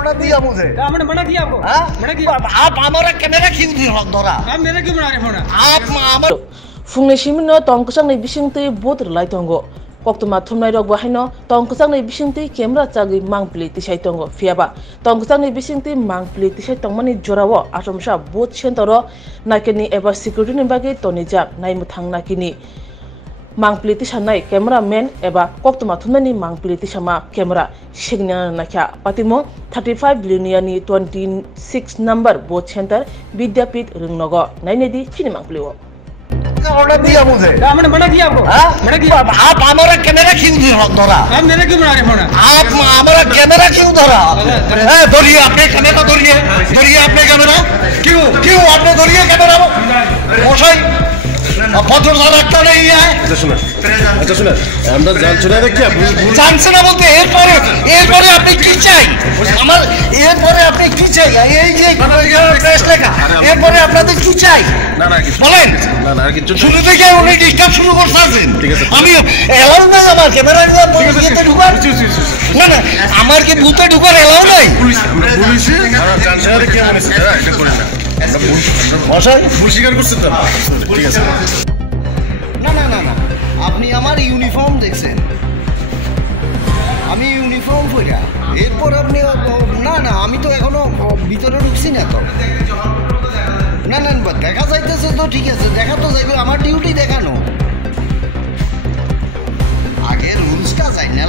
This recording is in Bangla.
ऑर्डर दिया मुझे। मैंने मना किया आपको। मना किया। आप हमारा कैमरा क्यों धरा? आप मेरा क्यों बना रहे फोन? आप हमारा फुंगने सिमिनो तंगकसंग नै बिसिंगतै बोत रलाय तंगो कक्तमा थुमनाय रग बाहायनो तंगकसंग नै बिसिंगतै कैमरा चागै मांगप्ले तिसाय तंगो फियाबा तंगकसंग नै बिसिंगतै मांगप्ले तिसाय तंगमानि जरावो आसमसा बोत सेन्टरो नाकेनि एबा सिकिउरिटी नि बागै तनिजाक नायमुथां नाकिनि मांगप्ले तिसानाय कैमरामैन एबा कक्तमा थुमनायनि मांगप्ले तिसामा कैमरा सिगना नाख्या पातिमो 35 बिलियनियानि 26 नंबर बोत सेंटर विद्यापीठ रंगनगो नायनेदि चिनि मांगप्लेओ ऑर्डर दिया मुझे। मैंने मना किया आपको। मना किया। आप हमारा कैमरा क्यों धरा? आप मेरा क्यों बना रहे फोन? आप हमारा कैमरा क्यों धरा? धरिए अपने कैमरा, धरिए अपने कैमरा। क्यों आपने धरिए कैमरा? মশাই ভদ্রতা রাখতে নেই। আচ্ছা শুনে আমরা জানছি না কি জানছে না বলতে এরপরে আপনি কি চাই? আমার এরপরে আপনি কি চাই? এই যে প্রেস লেখা এরপরে আপনাদের কি চাই বলেন? না কিছু শুরু থেকে উনি ডিস্টার্ব শুরু করছেন। আমি এলাও নাই আমার ক্যামেরা ইয়েতে ঢুকার। না আমার কি বুথে ঢুকার এলাও নাই। পুলিশে জানছে না কি বলেছে এটা করে না মশাই স্বীকার করছেন তো? ঠিক আছে। না আপনি আমার ইউনিফর্ম দেখছেন। আমি ইউনিফর্ম পরে এরপর আপনি না আমি তো এখনো ভিতরে ঢুকছি না তো। না দেখা যাইতেছে তো ঠিক আছে, দেখা তো যাইবে, আমার ডিউটি দেখানো। আগে রুলসটা যাই না।